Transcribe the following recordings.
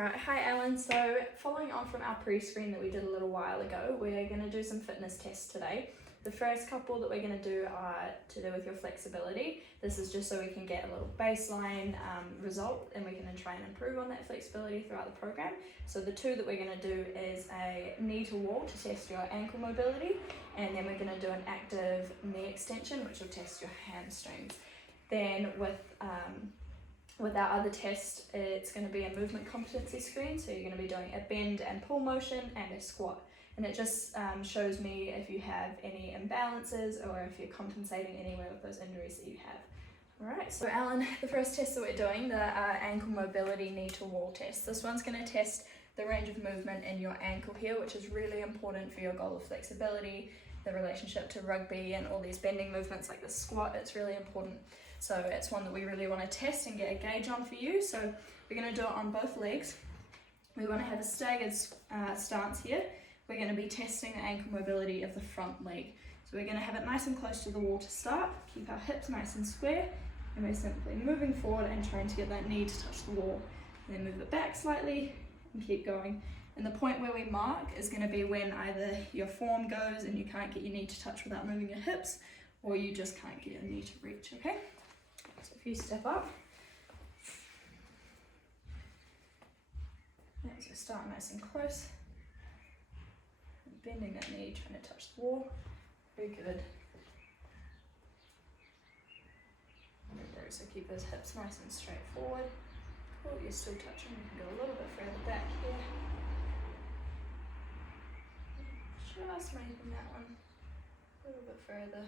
Alright, hi Alan. So following on from our pre-screen that we did a little while ago, we're going to do some fitness tests today. The first couple that we're going to do are to do with your flexibility. This is just so we can get a little baseline result and we can try and improve on that flexibility throughout the program. So the two that we're going to do is a knee to wall to test your ankle mobility, and then we're going to do an active knee extension which will test your hamstrings. Then with our other test, it's going to be a movement competency screen, so you're going to be doing a bend and pull motion and a squat, and it just shows me if you have any imbalances or if you're compensating anywhere with those injuries that you have. Alright, so Alan, the first test that we're doing, the ankle mobility knee to wall test. This one's going to test the range of movement in your ankle here, which is really important for your goal of flexibility, the relationship to rugby and all these bending movements like the squat. It's really important. So it's one that we really want to test and get a gauge on for you. So we're going to do it on both legs. We want to have a staggered stance here. We're going to be testing the ankle mobility of the front leg. So we're going to have it nice and close to the wall to start. Keep our hips nice and square, and we're simply moving forward and trying to get that knee to touch the wall. And then move it back slightly and keep going. And the point where we mark is going to be when either your form goes and you can't get your knee to touch without moving your hips, or you just can't get your knee to reach, okay? So if you step up, so start nice and close, and bending that knee, trying to touch the wall. Very good. So keep those hips nice and straight forward. Cool, you're still touching, you can go a little bit further back here. Just making that one a little bit further.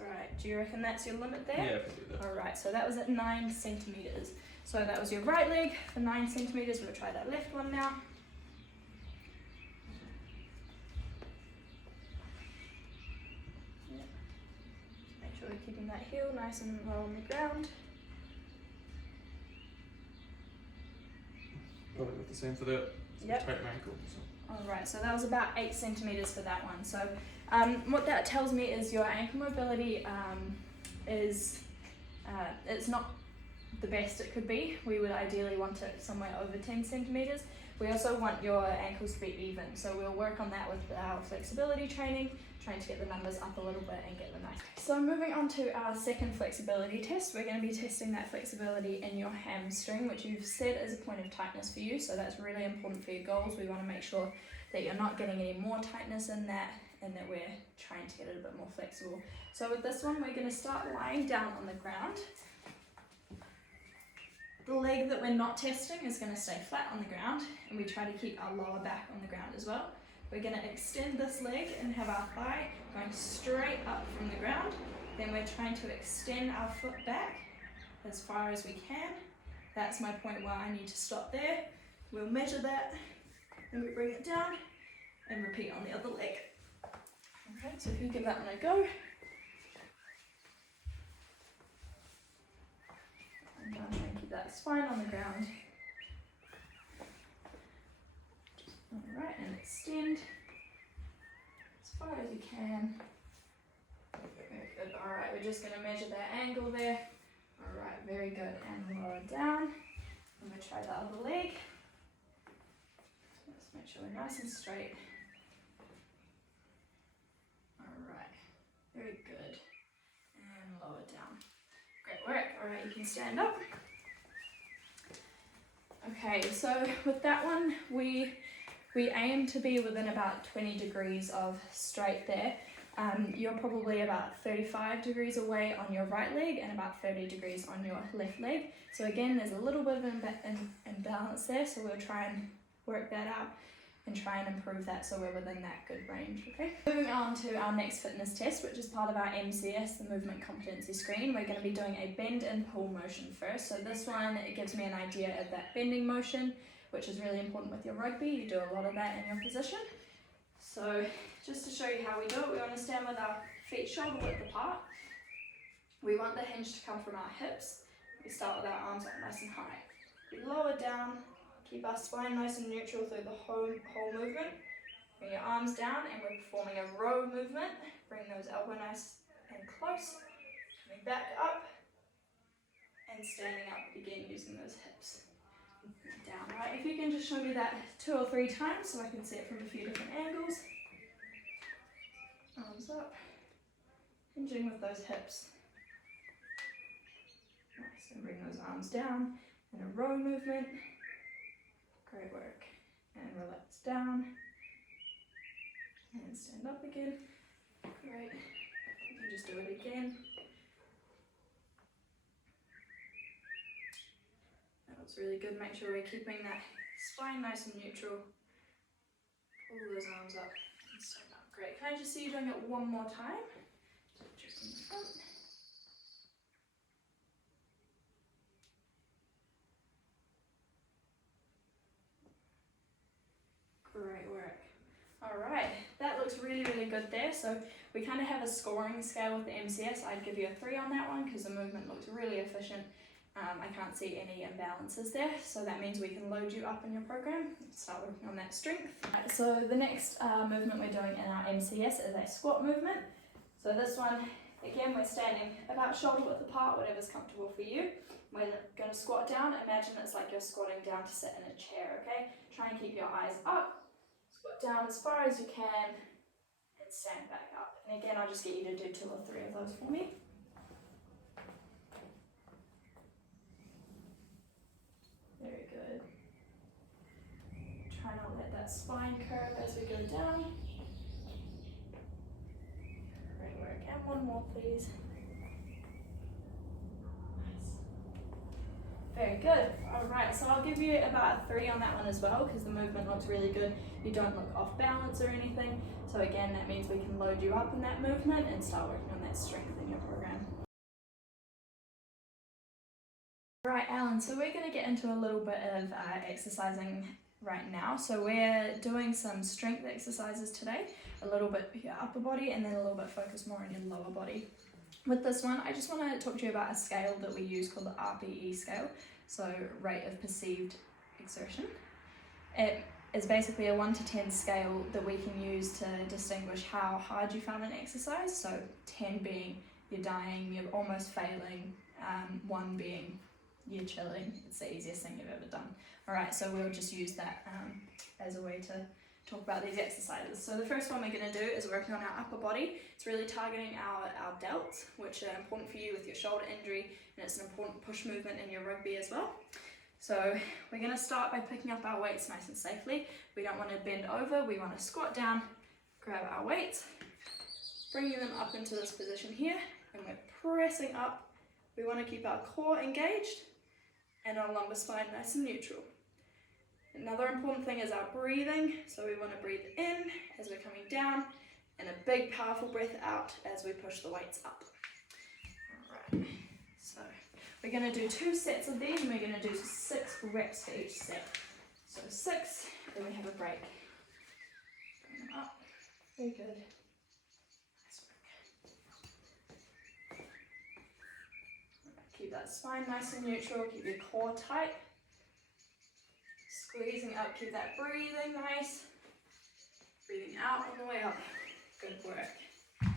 Alright, do you reckon that's your limit there? Yeah, I can do that. Alright, so that was at 9 centimetres. So that was your right leg for 9 centimetres. We'll try that left one now. Yep. Make sure we're keeping that heel nice and low on the ground. Probably got the same for that. Yep. Tight ankle. So. Alright, so that was about 8 centimetres for that one. So what that tells me is your ankle mobility is it's not the best it could be. We would ideally want it somewhere over 10 centimetres. We also want your ankles to be even, so we'll work on that with our flexibility training, trying to get the numbers up a little bit and get them nice. So moving on to our second flexibility test, we're going to be testing that flexibility in your hamstring, which you've said is a point of tightness for you, so that's really important for your goals. We want to make sure that you're not getting any more tightness in that, and that we're trying to get it a bit more flexible. So with this one, we're going to start lying down on the ground. The leg that we're not testing is going to stay flat on the ground, and we try to keep our lower back on the ground as well. We're going to extend this leg and have our thigh going straight up from the ground. Then we're trying to extend our foot back as far as we can. That's my point where I need to stop there. We'll measure that, then we bring it down and repeat on the other leg. Okay, so if you give that one a go. And try and keep that spine on the ground. Alright, and extend as far as you can. Very good. Alright, we're just going to measure that angle there. Alright, very good. And lower down. And we'll try the other leg. Let's make sure we're nice and straight. Alright, very good. And lower down. Great work. Alright, you can stand up. Okay, so with that one, we aim to be within about 20 degrees of straight there. You're probably about 35 degrees away on your right leg and about 30 degrees on your left leg. So again, there's a little bit of imbalance there, so we'll try and work that out and try and improve that so we're within that good range, okay? Moving on to our next fitness test, which is part of our MCS, the movement competency screen. We're going to be doing a bend and pull motion first. So this one, it gives me an idea of that bending motion, which is really important with your rugby. You do a lot of that in your position. So just to show you how we do it, we want to stand with our feet shoulder width apart. We want the hinge to come from our hips. We start with our arms up nice and high. We lower down, keep our spine nice and neutral through the whole movement. Bring your arms down and we're performing a row movement. Bring those elbows nice and close. Coming back up and standing up again using those hips. Down, right? If you can just show me that 2 or 3 times so I can see it from a few different angles. Arms up, hinging with those hips. Nice, and bring those arms down in a row movement. Great work. And relax down. And stand up again. Great. You can just do it again. That looks really good. Make sure we're keeping that spine nice and neutral. Pull those arms up and stand up. Great. Can I just see you doing it one more time? So just in the front. Great work. Alright, that looks really, really good there. So we kind of have a scoring scale with the MCS. I'd give you a 3 on that one because the movement looks really efficient. I can't see any imbalances there, so that means we can load you up in your program and start working on that strength. Right, so the next movement we're doing in our MCS is a squat movement. So this one, again, we're standing about shoulder width apart, whatever's comfortable for you. We're going to squat down. Imagine it's like you're squatting down to sit in a chair, okay? Try and keep your eyes up. Squat down as far as you can and stand back up. And again, I'll just get you to do 2 or 3 of those for me. Very good. Try not let that spine curve as we go down. Great work. And one more, please. Very good. Alright, so I'll give you about a 3 on that one as well because the movement looks really good. You don't look off balance or anything. So again, that means we can load you up in that movement and start working on that strength in your program. Right, Alan, so we're going to get into a little bit of exercising right now. So we're doing some strength exercises today, a little bit for your upper body and then a little bit focused more on your lower body. With this one, I just want to talk to you about a scale that we use called the RPE scale, so rate of perceived exertion. It is basically a 1 to 10 scale that we can use to distinguish how hard you found an exercise, so 10 being you're dying, you're almost failing, 1 being you're chilling, it's the easiest thing you've ever done. Alright, so we'll just use that as a way to talk about these exercises. So the first one we're going to do is working on our upper body. It's really targeting our delts, which are important for you with your shoulder injury, and it's an important push movement in your rugby as well. So we're going to start by picking up our weights nice and safely. We don't want to bend over, we want to squat down, grab our weights, bringing them up into this position here, and we're pressing up. We want to keep our core engaged and our lumbar spine nice and neutral. Another important thing is our breathing, so we want to breathe in as we're coming down and a big powerful breath out as we push the weights up. Alright, so we're going to do 2 sets of these and we're going to do 6 reps for each set. So 6, then we have a break. Bring them up, very good. Nice work. Keep that spine nice and neutral, keep your core tight. Squeezing up, keep that breathing nice. Breathing out on the way up. Good work.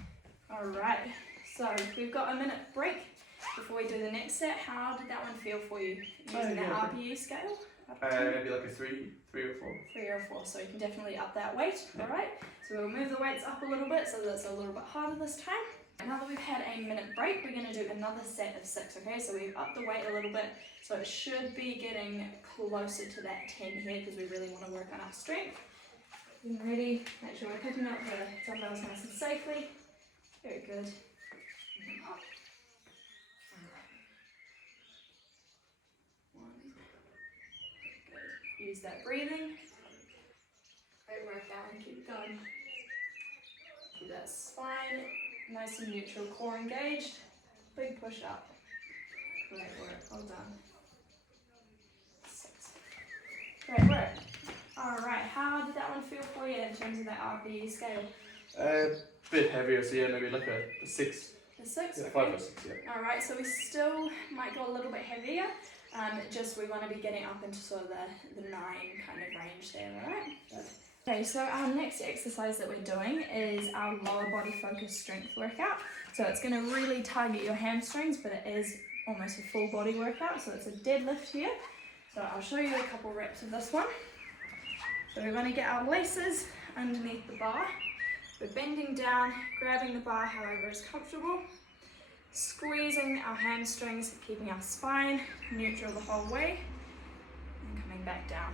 Alright, so we've got a minute break before we do the next set. How did that one feel for you? Using that RPE scale? Maybe like a 3 or 4. 3 or 4, so you can definitely up that weight. Alright, so we'll move the weights up a little bit so that it's a little bit harder this time. Now that we've had a minute break, we're going to do another set of 6, okay? So we've upped the weight a little bit, so it should be getting closer to that 10 here because we really want to work on our strength. Getting ready, make sure we're picking up the dumbbells nice and safely. Very good. And then up. Alright. 1. Good. Use that breathing. Great work, Alan. Keep going. Keep that spine nice and neutral, core engaged. Big push up. Great work. Well done. 6. Great work. Alright, how did that one feel for you in terms of that RPE scale? Bit heavier, so yeah, maybe like a 6. A 6? Yeah, Okay. 5 or 6, yeah. Alright, so we still might go a little bit heavier. Just we want to be getting up into sort of the 9 kind of range there, alright? But Okay, so our next exercise that we're doing is our lower body focused strength workout. So it's going to really target your hamstrings, but it is almost a full body workout. So it's a deadlift here. So I'll show you a couple reps of this one. So we want to get our laces underneath the bar. We're bending down, grabbing the bar however is comfortable, squeezing our hamstrings, keeping our spine neutral the whole way, and coming back down.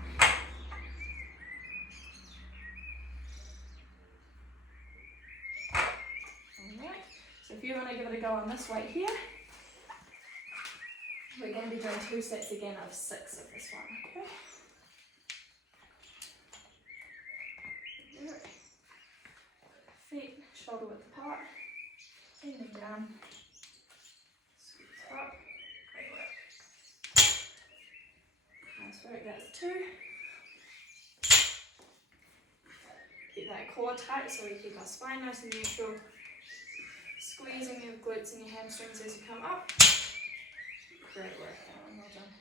Alright, so if you want to give it a go on this weight here, we're going to be doing 2 sets again of 6 of this one, okay? Feet shoulder width apart, bending down, squeeze up, great work. Nice work, that's 2. Keep that core tight so we keep our spine nice and neutral. Squeezing your glutes and your hamstrings as you come up. Great work, Alan, well done.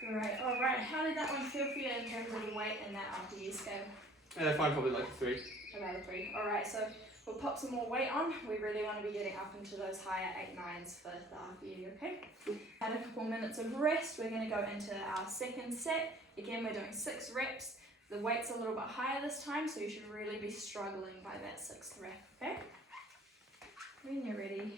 Great, alright, how did that one feel for you in terms of the weight and that RPE scale? I find probably like a 3. About a 3. Alright, so we'll pop some more weight on. We really want to be getting up into those higher 8, 9s for the RPE, okay? Had a couple minutes of rest. We're going to go into our second set. Again, we're doing 6 reps. The weight's a little bit higher this time, so you should really be struggling by that 6th rep, okay? When you're ready.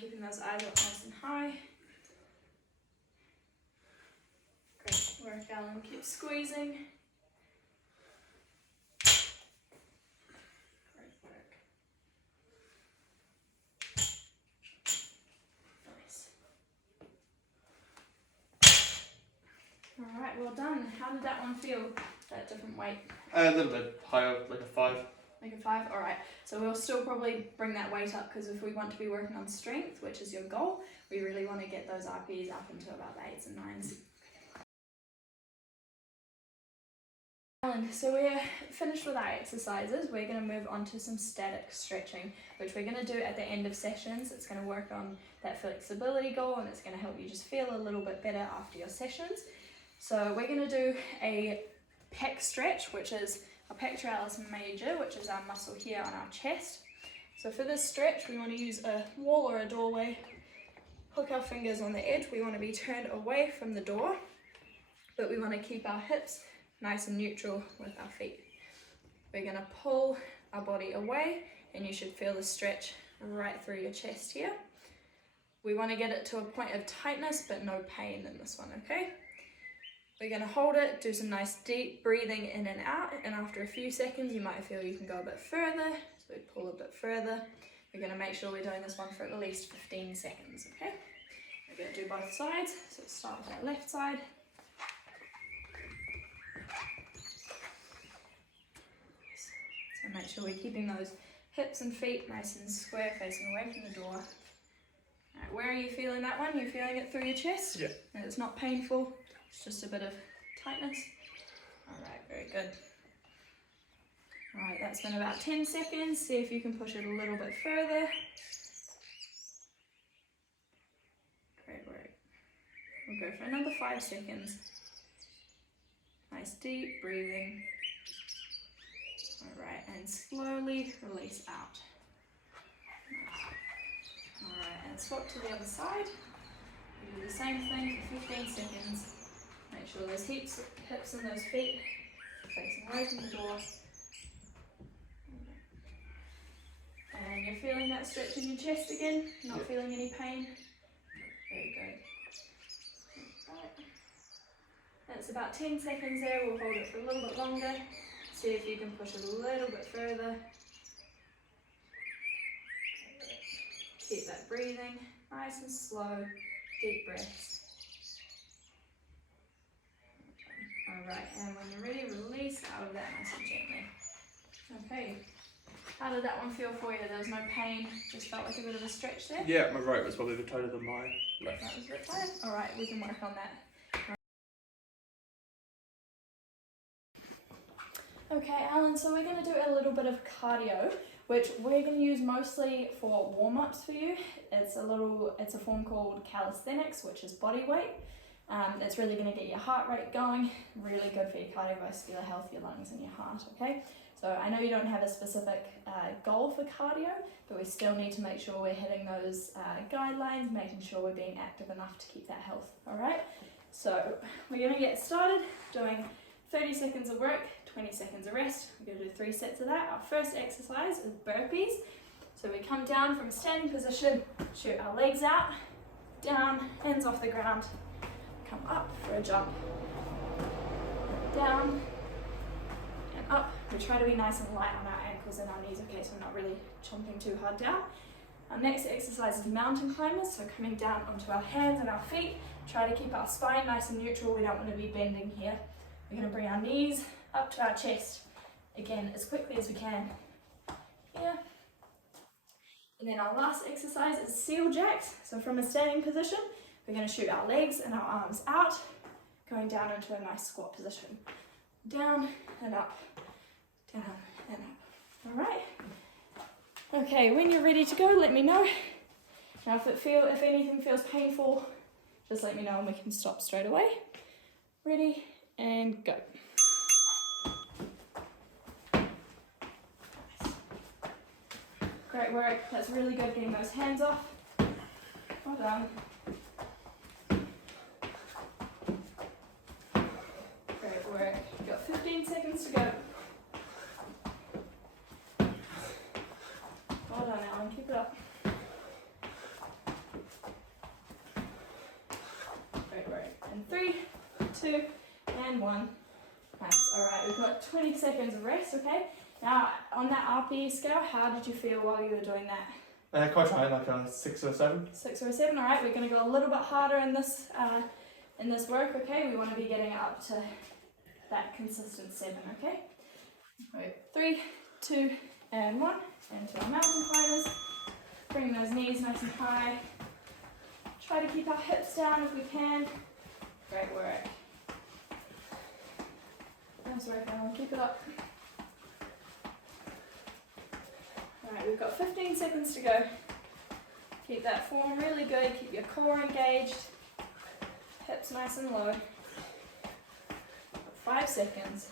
Keeping those eyes up nice and high. Great work, Alan. Keep squeezing. Great work. Nice. Alright, well done. How did that one feel? That different weight? A little bit higher, like a 5. Like a 5? Alright, so we'll still probably bring that weight up because if we want to be working on strength, which is your goal, we really want to get those RPEs up into about the 8s and 9s. So we're finished with our exercises. We're going to move on to some static stretching, which we're going to do at the end of sessions. It's going to work on that flexibility goal and it's going to help you just feel a little bit better after your sessions. So we're going to do a pec stretch, which is our pectoralis major, which is our muscle here on our chest. So for this stretch, we want to use a wall or a doorway, hook our fingers on the edge. We want to be turned away from the door, but we want to keep our hips nice and neutral with our feet. We're going to pull our body away, and you should feel the stretch right through your chest here. We want to get it to a point of tightness, but no pain in this one, okay? We're going to hold it, do some nice deep breathing in and out, and after a few seconds you might feel you can go a bit further, so we pull a bit further. We're going to make sure we're doing this one for at least 15 seconds, okay? We're going to do both sides, so start with that left side. So make sure we're keeping those hips and feet nice and square, facing away from the door. Right, where are you feeling that one? You're feeling it through your chest? Yeah. And it's not painful. It's just a bit of tightness. Alright, very good. Alright, that's been about 10 seconds. See if you can push it a little bit further. Great work. We'll go for another 5 seconds. Nice deep breathing. Alright, and slowly release out. Alright, and swap to the other side. We do the same thing for 15 seconds. Make sure those hips and those feet are facing away from the door. And you're feeling that stretch in your chest again? Not feeling any pain? Very good. Right. That's about 10 seconds there. We'll hold it for a little bit longer. See if you can push it a little bit further. Keep that breathing nice and slow, deep breaths. Alright, and when you're ready, release out of that nice and gently. Okay, How did that one feel for you? There was no pain, just felt like a bit of a stretch there? Yeah, my right was probably a bit tighter than my left. That was a bit tight. Alright, we can work on that. Okay, Alan, so we're going to do a little bit of cardio, which we're going to use mostly for warm-ups for you. It's a form called calisthenics, which is body weight. It's really going to get your heart rate going, really good for your cardiovascular health, your lungs and your heart, okay? So I know you don't have a specific goal for cardio, but we still need to make sure we're hitting those guidelines, making sure we're being active enough to keep that health, alright? So we're going to get started doing 30 seconds of work, 20 seconds of rest. We're going to do 3 sets of that. Our first exercise is burpees. So we come down from a standing position, shoot our legs out, down, hands off the ground, come up for a jump, down and up. We try to be nice and light on our ankles and our knees, okay, so we're not really chomping too hard down. Our next exercise is mountain climbers, so coming down onto our hands and our feet. Try to keep our spine nice and neutral, we don't want to be bending here. We're going to bring our knees up to our chest, again as quickly as we can, here. And then our last exercise is seal jacks, so from a standing position, we're going to shoot our legs and our arms out, going down into a nice squat position. Down and up, down and up. Alright? Okay, when you're ready to go, let me know. Now if anything feels painful, just let me know and we can stop straight away. Ready, and go. Nice. Great work, that's really good getting those hands off. Well done. Great work. You've got 15 seconds to go. Well done, Alan. Keep it up. Great work. And 3, 2, and 1. Nice. Alright, we've got 20 seconds of rest, okay? Now, on that RPE scale, how did you feel while you were doing that? Quite trying, like a 6 or 7. 6 or a 7, alright, we're going to go a little bit harder in this work, okay? We want to be getting up to that consistent 7, okay? Right, 3, 2, and 1, and to our mountain climbers. Bring those knees nice and high. Try to keep our hips down if we can. Great work. Nice work, Alan, keep it up. Alright, we've got 15 seconds to go. Keep that form really good, keep your core engaged, hips nice and low. 5 seconds.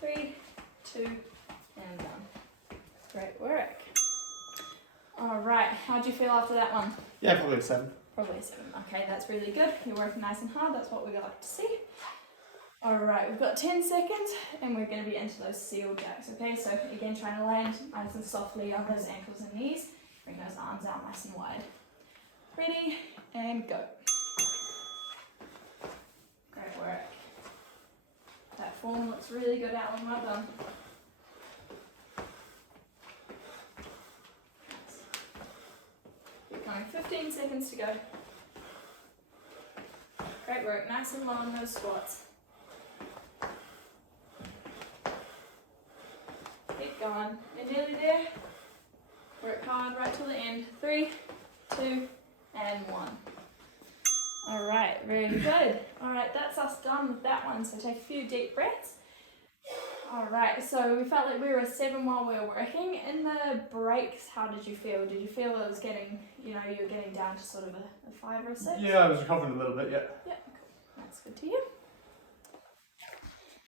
3, 2, and 1. Great work. Alright, how'd you feel after that one? Yeah, probably a 7. Probably a 7. Okay, that's really good. You're working nice and hard, that's what we like to see. Alright, we've got 10 seconds and we're going to be into those seal jacks, okay? So again, trying to land nice and softly on those ankles and knees. Bring those arms out nice and wide. Ready, and go. Great work. That form looks really good, Alan, well done. Nice. Keep going, 15 seconds to go. Great work, nice and low on those squats. Keep going, you're nearly there. Work hard right till the end. 3, 2, and 1. Alright, very good. Alright, that's us done with that one. So take a few deep breaths. Alright, so we felt like we were a 7 while we were working. In the breaks, how did you feel? Did you feel it was getting, you were getting down to sort of a 5 or a 6? Yeah, I was recovering a little bit, yeah. Yeah, cool. That's good to hear.